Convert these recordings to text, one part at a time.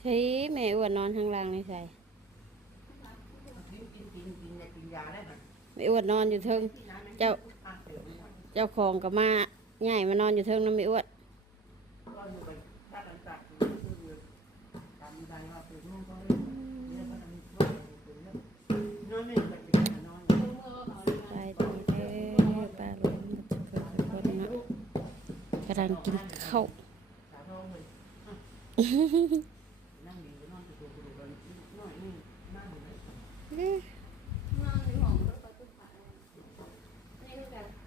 ใช้แม่อ้วนนอนข้างล่างนี่ใส่ไหมแม่อ้วนนอนอยู่เทิงเจ้าเจ้าของก็มาใหญ่มานอนอยู่เทิงน้ำแม่อ้วนก็อยู่ไปถ้ากันตัดคือตามใจว่าเป็นนู่นก็ได้เนี่ยก็ทำว่าเป็นเรื่องนอนไม่เป็นเป็นนอนไปดีเด้อปลาหลวดคนกำลังกินข้าว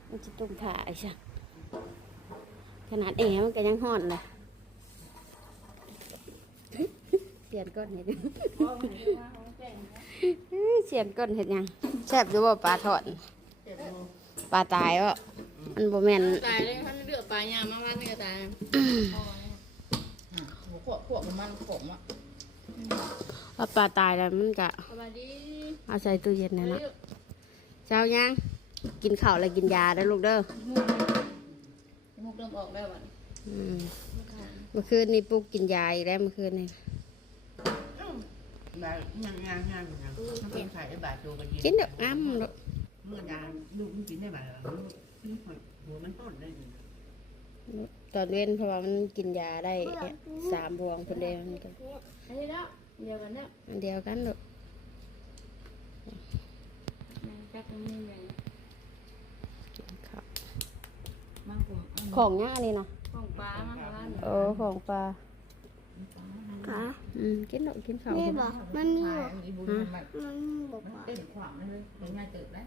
มันจะตุ่มผ่าไอ้ช่างขนาดแอร์มันก็ยังห่อนเลยเสียนก้นเห็นเสียนก้นเห็ดยังแซ่บอยู่บ่ปลาทอดปลาตายวะมันบ่แม่นตายเลยถ้าไม่เลือกปลายามาวันนี้ก็ตายหัวขวบขวบมันขมอะว่าปลาตายแล้วมันก็สวัสดี เอาใส่ตู้เย็นนะเนาะเช้ายังกินข้าวแล้วกินยาได้อลูกเด้อมุกเริ่มออกแล้ววันอืมเมื่อคืนนี่ปลุกกินยาอีกแล้วเมื่อคืนนี่แบบงานงานงานอย่างเงี้ยมันเป็นไข่ได้บาดตัวกันกินเด้ออ้ำลูกเมื่อยาลูกมันกินได้บาดหัวมันต้นได้ตอนเว้นเพราะว่ามันกินยาได้สามบวงคนเดียวมันก็อันนี้แล้วเดียวกันแล้วอันเดียวกันลูกแค่ตรงนี้ไงกินข้าวมันกลุ่มของย่านี่นะของปลามันร้านโอ้ของปลาค่ะอืมกินลูกกินข้าวนี่บอกมันมีบอกมันบอกว่าเต้นขวางเลยเป็นง่ายเติบแล้ว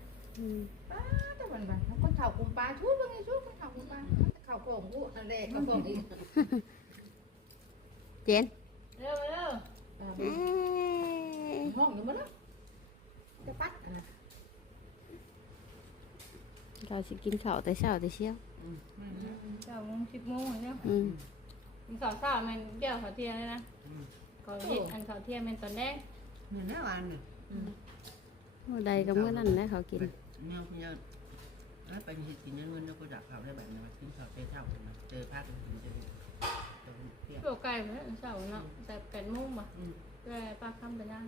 ป้าต่วันวันคนเข่ากลุ่มปลาชุบเป็นไงชุบคนเข่ากลุ่มปลาเข่าโป่งกูนั่นแหละเขาบอกอีกเจนเร็วเร็วห้องอยู่มั้งจะปัด เราสิกินข้าวแต่เช้าแต่เช้าเก้าโมงสิบโมงเนี่ยอืมมีสาวสาวมันเกี่ยวเขาเทียนเลยนะเขาเห็ดอันเขาเทียนเป็นตอนแรกเนี่ยแน่วันเนี่ยเมื่อใดก็เมื่อนั้นแหละเขากินแนวพี่ยังแล้วไปกินเงินแล้วก็ดักเขาได้แบบนี้กินข้าวเต้เท่ากันเจอภาคกินเจอเที่ยวเกี่ยวไก่ไหมเสาเนาะแต่ไก่มุ่งป่ะแกปลาค้ำไปได้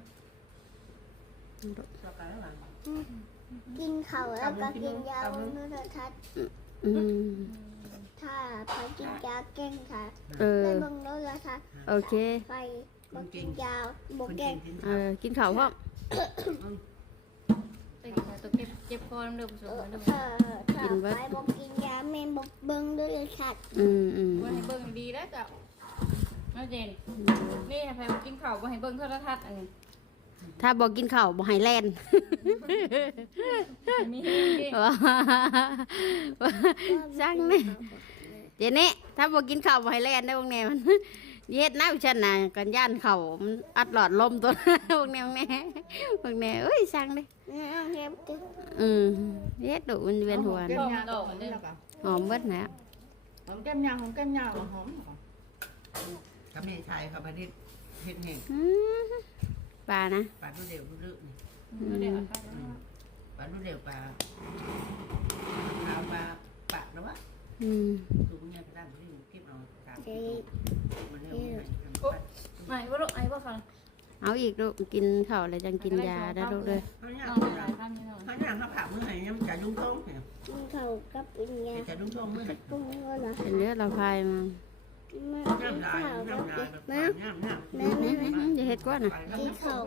ชอบกันแล้วหลัง กินเขาวแล้วก็กินยาบนโทรทัศน์อืมถ้าพอกินยาเก่งค่ะเออไปเบิ่งโทรทัศน์โอเค ไปบอกกินยาบคนเก่เก่งงกินเอข้าวอกินข้าวพร้อมแต่ตัวเก็บเก็บคอเดือบผสเอมอกันด้วยถ้าถ้าไปบอกกินยาแม่นบอกเบิ่งโทรทัศน์อืมอืมว่าให้เบิ่งดีแล้วจ้ะน่าเจนนี่ให้ไปกินข้าวว่าให้เบิ่งโทรทัศน์อันนี้ ถ้าบอกกินข้าวบอกให้แล่นมีสั่งนี่เดี๋ยวนี้ถ้าบอกกินข้าวบอกให้แล่นได้พวกแนมันเฮ็ดน้ำฉันน่ะกันย่านเข่ามันอัดหลอดลมตัวพวกแนวแน่พวกแนวเอ้ยสั่งเลยนี่เอาเฮ็ดติอืมเฮ็ดดุมันเวียนหัวเก็นะบยาดอกอันนี้แล้วกันหอมเบิดนะหอมแก้มยาหอมแก้มยาหอมกับแม่ชายกับประเทศเฮ็ดแห่งอืม ปลานะปลาดูเร็วดูเลือกนี่เดี๋ยวปลาดูเร็วปลาปลาปลาปลาแล้ววะอืมดูมันยังกระด้างที่เก็บเอาตามมันเร็วไม่ว่าลูกไอ้ว่าเขาเอาอีกลูกกินข้าวแล้วจังกินยาได้ลูกเลยเขาอยาน้กองหลายท่านนี่เนาะเขาอยากเขาผ่ามือให้ยังจ่ายลุงทงเนี่ยกินเขาวกับกินยาจ่ายลุงทงมือให้ปรุงก็เหรอเป็นเลือดเราพายมามากิ นน้ำลายข้าวกับน้ำลายน้ำน้ำแม่แม่แม่อืมอย่าเฮ็ดกว่านะกินข้าว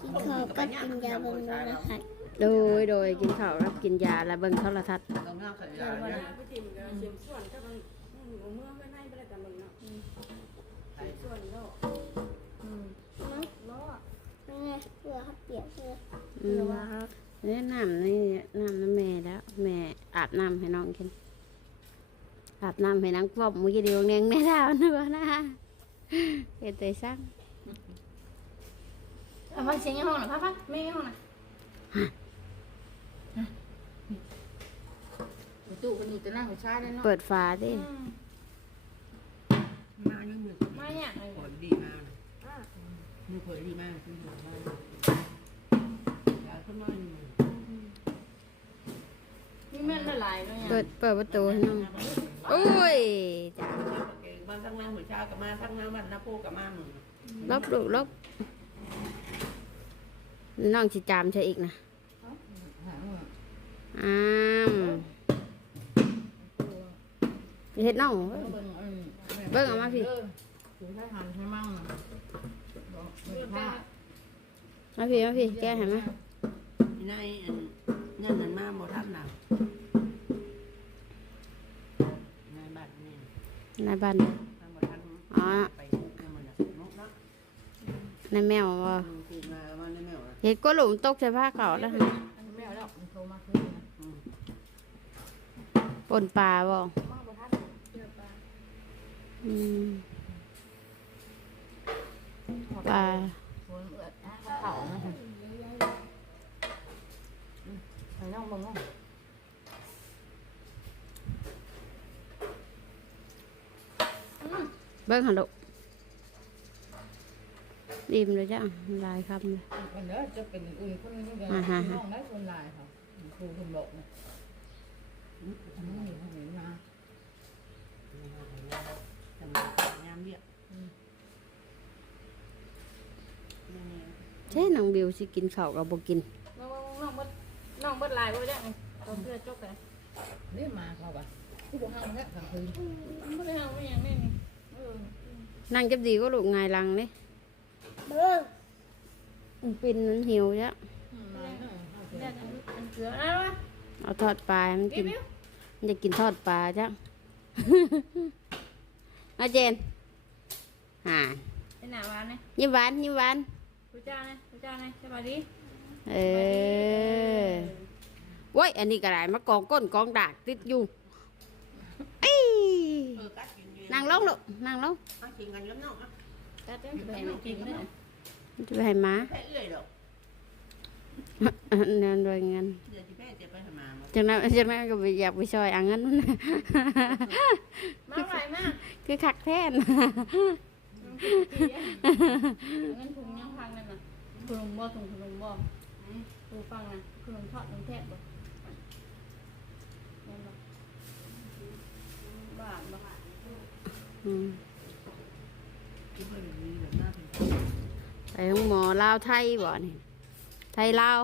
กินข้าวกับกินยาบนโทรทัศน์โดยโดยกินข้าวรับกินยาแล้วเบิ่งโทรทัศน์เราเงาขยายเนี่ยไปถิ่มกับเสียงส่วนก็มันอืมเมื่อไม่ให้ไปเลยแต่มึงเนามเสียงส่วนก็อืมนะล้อนั่นไงเพื่อเขาเปียกเลยอืมนี่น้ำนี่น้ำน้ำแม่แล้ว แม่อาบน้ำให้น้องกิน อาบน้ำให้นางป้อมมือกี้เดียวเนียงในดาวนึกว่านะเฮ็ดแต่สั่งเอาฟังเสียงในห้องหน่อยพักพักไม่ในห้องหน่อยตู้กันอยู่แต่นั่งกับชายเลยเนาะเปิดฝาดิมายังมือไม่เนี่ยผลดีมากมือผลดีมากคือหัวมากอยากขึ้นมามีแม่นละลายเลยเปิดเปิดประตูให้น้อง โอ้ยจ้าบ้านทั้งนั้นหัวชากับมาทั้งนั้นวันน้าโพกับมามึงลบดูกลบน้องสิจามใช่อีกนะอ้ามเฮ็ดน้องเบิ่งออามาพี่มาพี่มาพี่แก้ให้มาในอันนั่นนั่นมาบ่ทันน่ะใน ในบ้านทางบ่ทันอ๋อไปให้มันน่ะนกเนาะในแมวบ่มึงคือมาว่าในแมวน่ะเฮ็ดก็หลุมตกใส่ผ้าเขาแล้วหั่นอันนี้ไม่เอาแล้วมันโทรมาคืนนะอืมปนปลาบ่มาบ่ทันเดี๋ยวปลาอืมปลาฝนเอือดอะเขานะฮะอืมไปน้องเบิ่งเนาะ เบิ่งหั่นลูกอิ่มเลยจ้ะหลายคำเลยมันเด้อจะเป็นอื่นคนนึงก็อ่าฮะน้องได้คนหลายเขาครูคนบอกนะอันนี้อยู่ทางไหนมาทำงานเบี้ยนี่นี่เช่น้องบิวสิกินข้าวกับบ่กินน้องน้องเบิดน้องเบิดลายบ่ได้ไงตอนเพื่อจกกันเรียกมาเขาปะผู้ปกครองเนี่ยกลางคืนบ่ได้เฮาไม่หยังแม่นี่เออ นั่งจับดีก็ลูกไงายหลังเลยเบิ่งมันปินมันหิวจ้ะมาเนาะเอาเถแล้อะวอันเกลืออะไรวะเอาทอดปลาให้มันกินมันจะกินทอดปลาจ้ะอาเจนอ่าเป็นหน้าหวานนี่ยิ้มหวานยิ้มหวานผู้เจ้านะผู้เจ้านะสบายดีเออโว้ยอันนี้ก็ได้มากองก้นกองดากติดอยู่เอ้ย เออกัดกิ นอยู่นั่งลงลูกนั่งลงเอากินกันแล้วเนาะตัดเด้อไปให้มันกินเด้อจะไปให้หมาแพ้เอื้อยดอกเนินด้วยเงินเดี๋ยวที่แพ้จะไปหาหมาบ่จากนั้นจากนั้นก็ไปอยากไปช่วยอ่างเงินนั่นน่ะมาไหวมากคือคักแท้นเงินถุงยังพังนั่นน่ะขนมบ่ถุงขนมบ่ถุงฟังน่ะขนมทอดขนมแทบบ่นั่นบ่บ้าบ่ อืม ที่เพิ่นมีแบบหน้าเป็น ไปห้องหมอลาวไทยบ่นี่ไทยลาว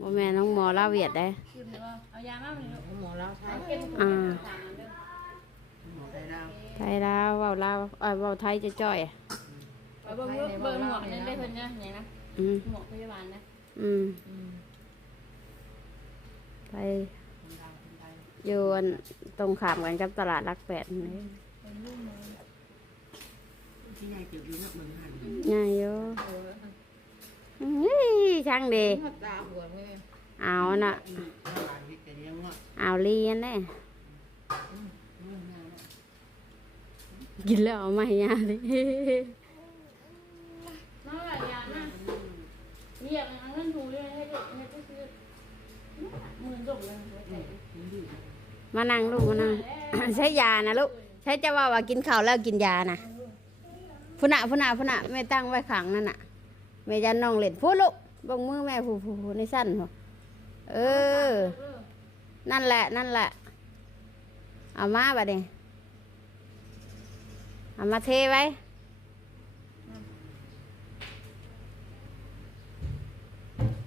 บ่แม่นห้องหมอลาวเวียดได้กินเลยว่าเอายามาบ่นี่ลูกหมอเราใช้เอาเก็บถุงอ่าตามนั้นเด้อหมอไทยดาวไทยลาวเว้าลาวเอ้ยเว้าไทยจะจ้อยไปเบิ่งเบิ่งเบิ่งหมวกนั่นได้เพิ่นนะหยังนะอืมหมวกพยาบาลนะอืมอืมไปคนดาวคนไทยอยู่อันตรงข้ามกันกับตลาดรักแปดนี่เป็นลูกมือ ที่ใหญ่เกี่ยวอยู่นักเมืองหันง่ายอยู่โยเฮ้ยช่างดีหัดตาหัวเอาน่ะตลาดที่จะเลี้ยงว่าเอาเลียนได้กินแล้วเอามาให้ยาเลยน้องหลายยานะเรียกเงินถูเลยให้เด็กให้ก็คือหมื่นจบเลยมานั่งลูกมานั่งใช้ยานะลูก ใช้จะว่าว่ากินข้าวแล้วกินยานะพุนน่ะพุนน่ะพุนน่ะแม่ตั้งไว้ขังนั่นน่ะแม่ยันน้องเล่นพูดลูกบงมือแม่ผู้ผู้ผู้ในสั้นหัวเออ นั่นแหละ นั่นแหละ เอามาบัดนี้เอามาเทไว้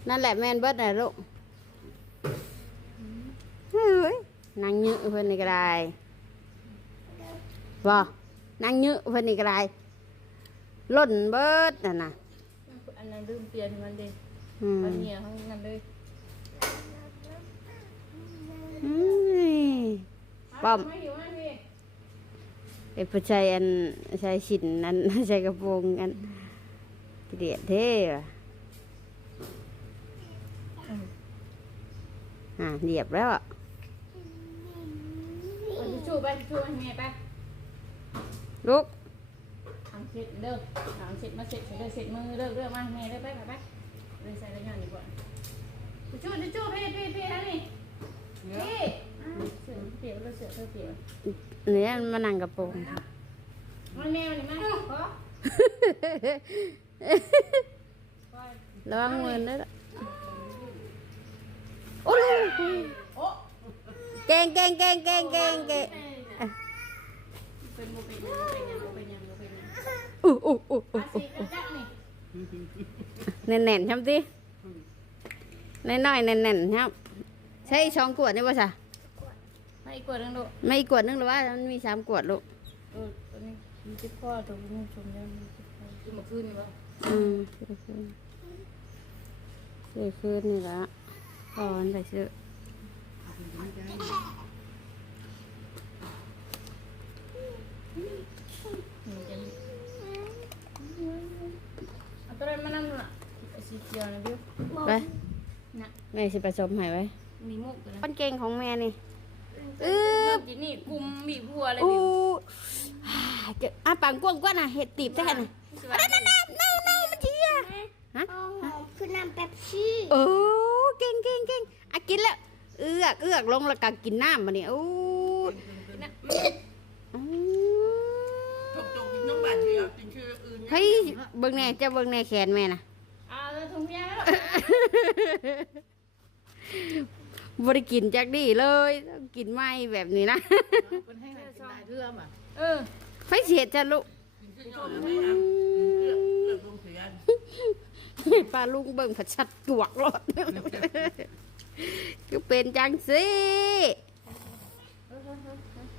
นั่นแหละแม่นเบิดน่ะลูกเฮ้ยนางยื้อเพิ่นนี่ก็ได บ่นางยื้อเพิ่นนี่ก็ได้ล่นเบิดน่ะนะอันนั้นลืมเปลี่ยนมันดิอืมอันเนี้ยทั้งนั้นเลยอืมป้อมไม่หิวนะพี่ไอ้ผู้ชายอันชายฉินอันชายกระโปรงอันเดียดเท่ว่ะอ่าเรียบแล้วอะเอาทิชชู่ไปทิชชู่ให้แม่ไป ลูกทำเสร็จเด้อทำเสร็จมาเสร็จเด้อเสร็จมือเด้อเด้อมาแม่ได้ไปไปไปเลยใส่ระยะดีกว่าทิชชู่ทิชชู่พี่พี่พี่ฮะนี่พี่เสือเปียกเสือเธอเปียกเนี่ยมานั่งกระโปรงค่ะมันแมวนี่มั้ยขอระวังมือด้วยละโอ้โอ้เก่งเก่งเก่งเก่งเก่งเก่ง เป็นโมเป็นยังเป็นยังเป็นยังโมเป็นยังอู้อู้อู้อู้อาสีกันจักนี่แน่นๆช่ำติน้อยๆแน่นๆครับใช่องขวดนี่ป่ะจ๊ะไมาอีกกวดนึงดูไม่อีกวดนึงหรือว่ามันมีสามขวดลูกเออตัวนี้มีจิ๊บพ่อตัวนี้ชมยังมีจิ๊บพ่อคือเมื่อคืนนี่บ่อืมซื้อคืนซื้อนนี่ละตอนไปซื้อ นี่จะมีเอาตัวนั้นมานั่งดูน่ะไอ้สีเขียวนะบิวไปน่ะแม่สิผสมให้ไว้ มีมุกตัวนั้นคนเก่งของแม่นี่เออจีนี่กลุ่มบีบหัวเลยอู้บิวเจออะปังกว้างกว่าน่ะเห็ดตีบใช่ไหมน่ะนั่นนั่นนั่นเน่าเน่ามันเจียฮะโอ้โหคือน้ำเป๊ปซี่โอ้เก่งเก่งเก่งอะกินแล้ว เอือกเอือกลงแล้วก็กินน้ำมาเนี่ยโอ้อืม จกจกกินน้องบาดเดียวกินชื่ออื่น เฮ้ยเบิ่งแน่จะเบิ่งแน่แขนแม่น่ะเอาเลยถุงยางแล้วบ่ได้กินจากนี่เลยต้องกินไม่แบบนี้นะคนให้กินได้เรื่องอะเออไฟเสียจะลุกินชื่อย่อยแล้วไม่เอาเลือกเลือกลงเสียป้าลุงเบิ่งผัดชัดตวกรถก็เป็นจังสิ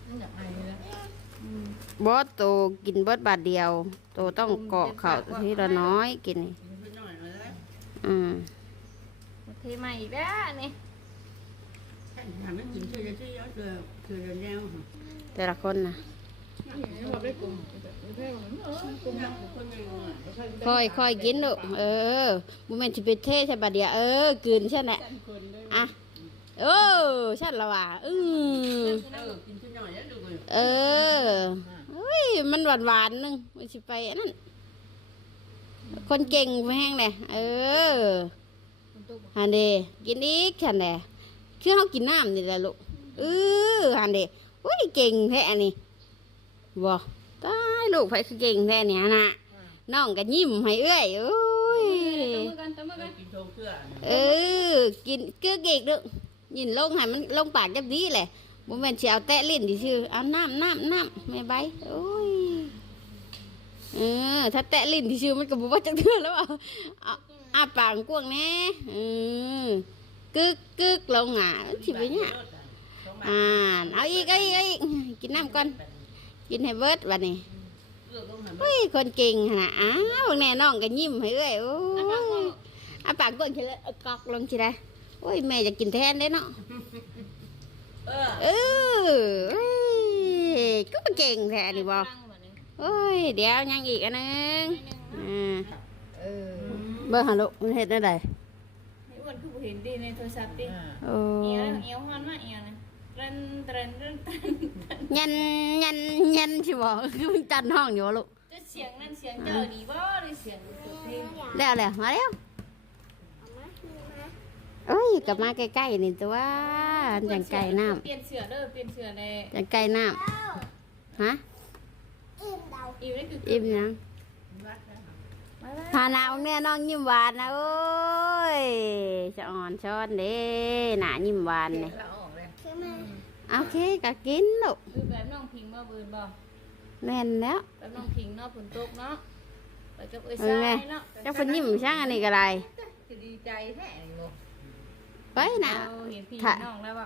มันอยากไอ้เลยนะ บอสโตกินเบิดบาทเดียว โตต้องเกาะเข่าทีละน้อยกินนี่กินชื่อย่อยเลยอืมเทใหม่อีกแล้วนี่แค่ทำให้กินชื่อชื่อย่อยเชื่อเชื่อแนวแต่ละคนนะนี่ว่าได้กลุ่มเพื่อนเออกลุ่มคนยังไงค่อยค่อยกินลูกเออโมเมนต์ที่เป็นเทใช่บาทเดียวเออกลืนใช่ไหมอะเออชัดละว่ะอืมเออกินชื่ อย่อยแล้วดูเลยเออเฮ้ย มันหวานหวานนึงมันสิไปนั่น คนเก่งแห้งเลยเออฮันเดกินอีกฉันเดคือเขากินน้ำนี่แหละลูกเออฮันเดโอ้ยเก่งแท้นี่บ่ตายลูกไปคือเก่งแท้เนี่ยนะน้องก็ยิ้มให้เอ้ยโอ้ยตบมืออกินโชว์เสื้อเอกินเกลือเกกดึกยินลงให้มันลงปากจับดีแหละ บ่แม่นสิเอาแตะลิ้นดิชื่อเอาน้ำน้ำน้ำแม่ใบโอ้ยเออถ้าแตะลิ้นดิชื่อมันก็บ่ว่าจักเทื่อแล้วเอาเอาอ้าปากกว้างแน่เออกึกกึกลงอะมันสิไปเนี่ยอ่านเอาอีกเอาอีกเอาอีกกินน้ำก่อนกินให้เบิดบัดนี้เฮ้ยคนเก่งขนาดอ้าวแน่น้องก็ยิ้มให้เอ้ยโอ้ยอาปากกว้างทีละกอกลงทีละโอ้ยแม่จะกินแทนได้เนาะ เออเออเอ้ยก็มาเก่งแท้นี่บอกโอ้ยเดี๋ยวยังอีกอันหนึงอ่าเออเบิ่งหาลูกมันเฮ็ดได้ เอ้ยกลับมาใกล้ๆนี่ตัวจังไก่น้เปลี่ยนเสือเด้อเปลี่ยนเสือในำจังไก่น้เอ้าำฮะอิ่มเราอิวนี่คืออิ่มยังมาแล้วพาหนาองเนี่ยน้องยิ้มหวานนะโอ้ยจะอ่อนช้อนเด้หนายิ้มหวานเนี่ยเราออกเลยคือมาโอเคก็กินลูกคือแบบน้องพิงบ่บืนบ่แน่นแล้วแบบน้องพิงเนาะฝนตกเนาะไปกับเอ้ยเอาซ้าแม่ยเนาะเจ้าคนยิ้มช่างอันนี้ก็ไร จะดีใจแท้นี่บ่ ไปนะเราเห็นพี่ค่ะน้องแล้วบ่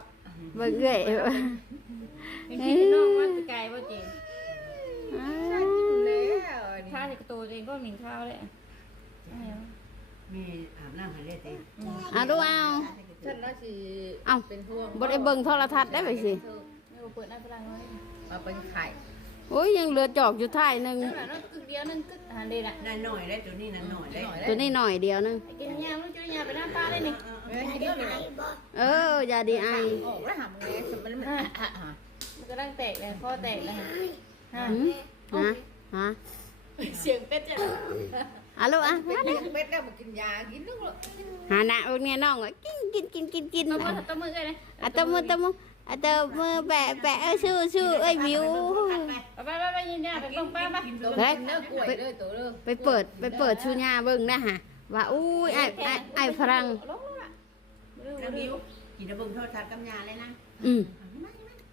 เบิ่งเอ้ยเห็นพี่น้องว่าจะไกลบ่จริงอ้าแล้วนี่ถ้าจะกระโตเองก็หมิ่นข้าวเลยอะเอามีอาบน้ำให้เล่นเองเอาดูเอา ฉันน่าสิเอาเป็นห่วงบ่ได้เบิ่งโทรทัศน์ได้ไปสิไม่ว่าเปิดหน้าพลังไว้มาเป็นไข่โอ้ยยังเหลือจอกอยู่ท้ายหนึง นั่นแหละเนาะกึกเดียวนึงกึกหันเด่นอะนั่นหน่อยได้ตัวนี้นั่นหน่อยได้ ตัวนี้หน่อยเดียวหนึงไอ้กินยามันจุยยาไปหน้าป้าเลยนี่แเดี๋ยวนี่เอออย่าดีไอออกแล้วหามึงเลยสมมันมันมันก็ดังแตกเลยข้อแตกเลยฮะฮะฮะเสียงเป็ดจะเอาลูกอะเป็ดเป็ดแล้วมากินยากินนึกลูกหาหน้าอเนี่ยน้องว่ากินกินกินกินกินมาตะมือเลยอะตบมือตบมืออะตมือแปะแปะเอ้ยสู้สู้เอ้ยวิวไปไปไปยินดีไปบ้งป้าปะตัวเฮ้ยกินเนื้อกล้วยเลยตัวเด้อไปเปิดไปเปิดชูญาเบิ่งนะฮะว่าอุ้ยไอ้ไอ้ไอ้พลังลง น้ำบิวกินน้ำบึงโทษทัศน์กำยาเลยนะอืม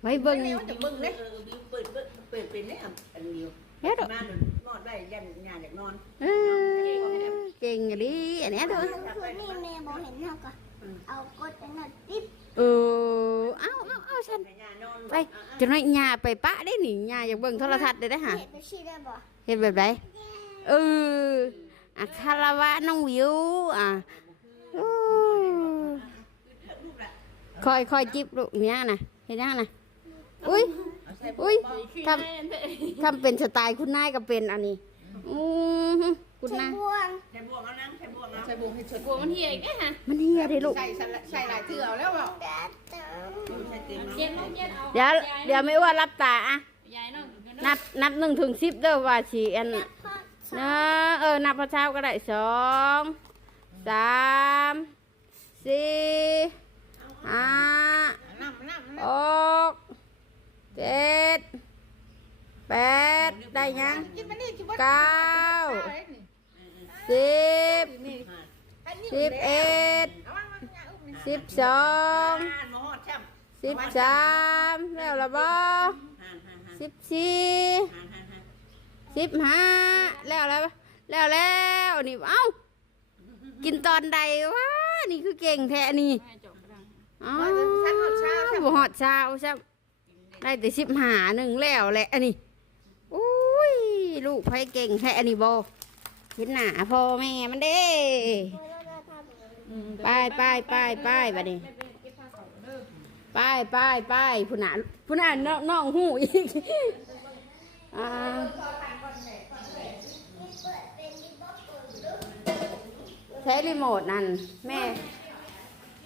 ไว้เบิ่งแนวจะเบิ่งเอเด้อบิวเปิดเปิดเปิดเป็นเนี่ยอันเดียวเฮ็ดดอกนอนนอนได้ยันยาอยากนอนเออเก่งอะดิอันเนี้ยเด้อคืนนี้แม่บอกเห็นเท่ากับเอากดอันนั้นติ๊บเออเอาเอาเอาฉันยานอนไปจนว่าญาไปปะได้หนิญาอยากเบิ่งโทรทัศน์ได้ได้อหะเห็นไปชี้ได้บ่เฮ็ดแบบใดเอออะคาราวะน้องวิวอะโอ้ คอยคอยจิบลูกเนี้ยน่ะเฮ็ดยังน่ะอุ้ยอุ้ยทำทำเป็นสไตล์คุณนายก็เป็นอันนี้อือหือคุณใช้นายบ่วงใช้บ่วงเอานะใช้บ่วงเอาใส่บวงให้ชดบัวมันเหี่ยอีกเด้ฮะมันเฮียเด้ลูกใส่ใส่หลายเถื่อแล้วเปล่าแดดเติมใช้เต็มเย็นน้องเย็นเอาเดี๋ยวเดี๋ยวไม่อ้ว่ารับตาอะยายน้องนับนับหนึ่งถึงสิบเด้อว่าสิอันพ่อเนอะเออนับพระเช้าก็ได้สองสามสี่ ห้าน้ำน้ำหกเจ็ดแปดได้ยังเก้าสิบสิบเอ็ดสิบสองสิบสามแล้วละบ่ห่านห่านห่านสิบสี่สิบห้าแล้วแล้วแล้วแล้วนี่เอ้ากินตอนใดวะนี่คือเก่งแท้นี่ อ๋อบ่หอดเช้าใช่ได้แต่สิบหาหนึ่งแล้วแหละอันนี้อุ้ยลูกไผเก่งแท้อันนี้บ่เห็นหน้าพ่อแม่มันเด้ไปไปไปไปบัดนี้ไปไปไปผู้น่ะผู้น่ะน้องน้องหูอีกอ่าใช้รีโมทนั่นแม่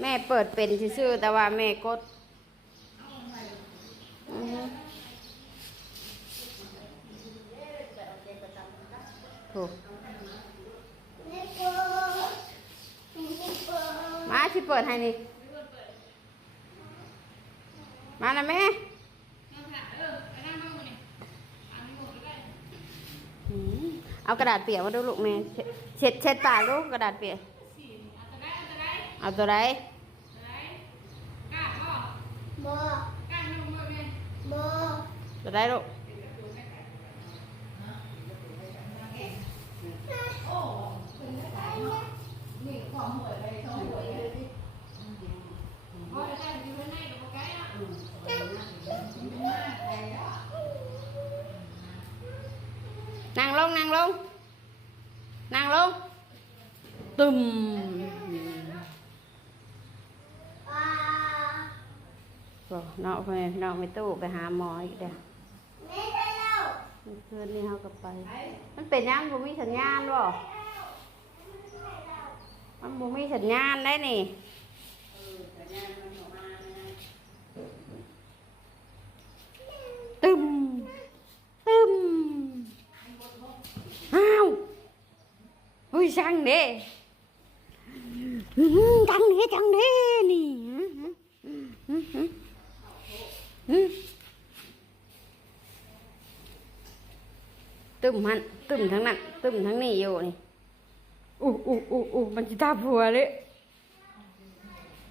แม่เปิดเป็นซื่อๆแต่ว่าแม่กดอือฮึโถูกมาที่เปิดให้นี่ มาแล้วแม่อืมเอากระดาษเปียกมาดูลูกแม่เช็ดเช็ดเช็ดปากลูกกระดาษเปียกเอาตัวไห นบ่บ่ตัวไหนลูกนั่งลงนั่งลงนั่งลงตึม อ่า บอกน้องไปน้องไปตู้ไปหาหมออีกเด้อแม่ได้แล้วเมื่อคืนนี้เขาก็ไป มันเป็นยังบ่มีสัญญาณบ่มันบ่มีสัญญาณได้นี่ตึมตึมอ้าวอุ้ยจังเด้อื้อหือจังเด้จังเด้นี่ ตึมหันตึมทั้งนั้นตึมทั้งนี้อยู่นี่อู้อู้อู้อู้มันจะตาผัวเลย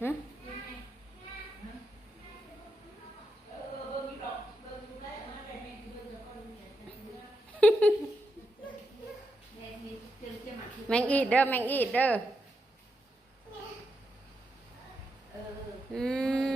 ฮะแมงอีดเด้อแมงอีดเด้อเอ้ย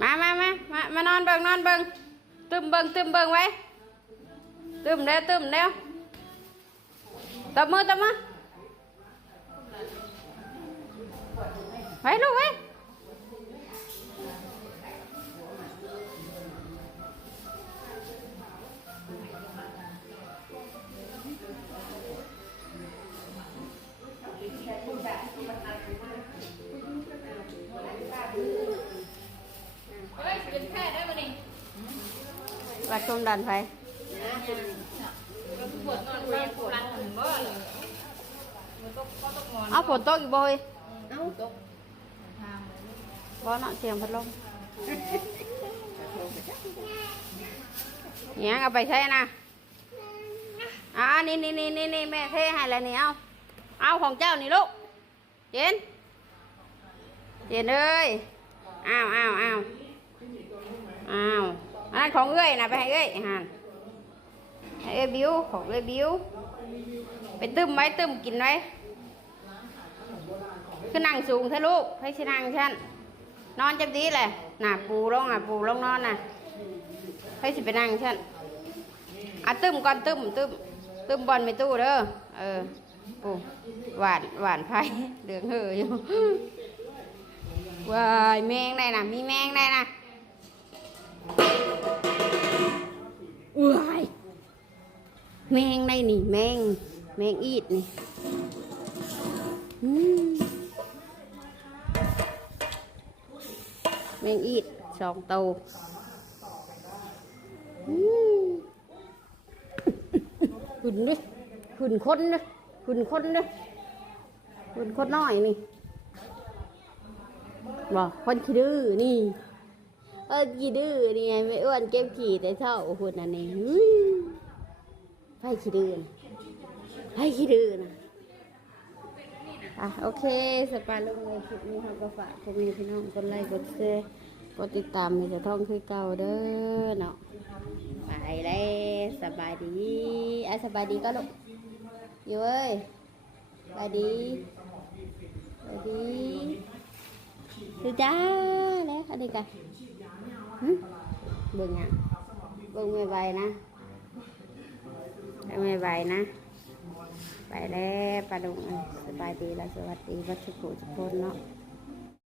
มามามามามานอนเบิ่งนอนเบิ่งตึมเบิ่งตึมเบิ่งไว้ ตึมเด้วตึมเด้วตบมือตบมือไปลูกไว้ ความดันไปปวดนอนไปปวดหลังถึงบ่เลยมันตกก็ตกนอนเอาฝนตกอีกบ่เฮ้ยเอาตกบ่เนาะเสียงพัดลมโเนี่ยเอาไปใช้นะอ่านี่นี่นี่นี่นี่แม่เทให้แล้วนี่เอาเอาของเจ้านี่ลูกเจนเจนเอ้ยอ้าวอ้าวอ้าวอ้าว อันนั้นของเอ้ยนะไปให้เอ้ยฮะให้เอ้ยบิวของเอ้ยบิวไปตึมไว้ตึมกินไว้คือนั่งสูงเถอะลูกให้ชินั่งฉันนอนจับดีเลยน้าปูลงน้าปูลงนอนน่ะให้สิไปนั่งฉันอะตึมก่อนตึมตึมตึมบอลไม่ตู้เด้อเออปูหวานหวานไผ่เหลืองเหืออยู่ว้ายแมงได้น่ะมีแมงได้น่ะ ว้ายแมงได้นี่ แมง แมงอีดนี่แมงอีดสองตัวหุ่นด้วยหุ่นคนด้วยหุ่นคนด้วยหุ่นคนน้อยนี่บอกคนขี้ดื้อนี่ เออขี้ดื้อนี่ไงไม่อ้วนเก็บขี่แต่เท่าหุ่นอันนี้อุ้ยไฟขี้ดื้อนะไฟขี้ดื้อนะอะโอเคสปาลงเลยคลิปนี้เขาก็ฝากพวกนี้พี่น้องกดไลค์กดแชร์กดติดตามมีจะท่องคือเก่าเด้อเนาะไปเลยสบายดีอะสบายดีก็ลูกอยู่เอ้ยสบายดีสบายดีคือจ้าแล้วอันนี้กัน เบิ่งอะเบิ่งไม่ไหวนะไม่ไหวนะ ไปแล้วปลาดุกสบายดีแล้วสวัสดีวัดสุขุทุกคนเนาะ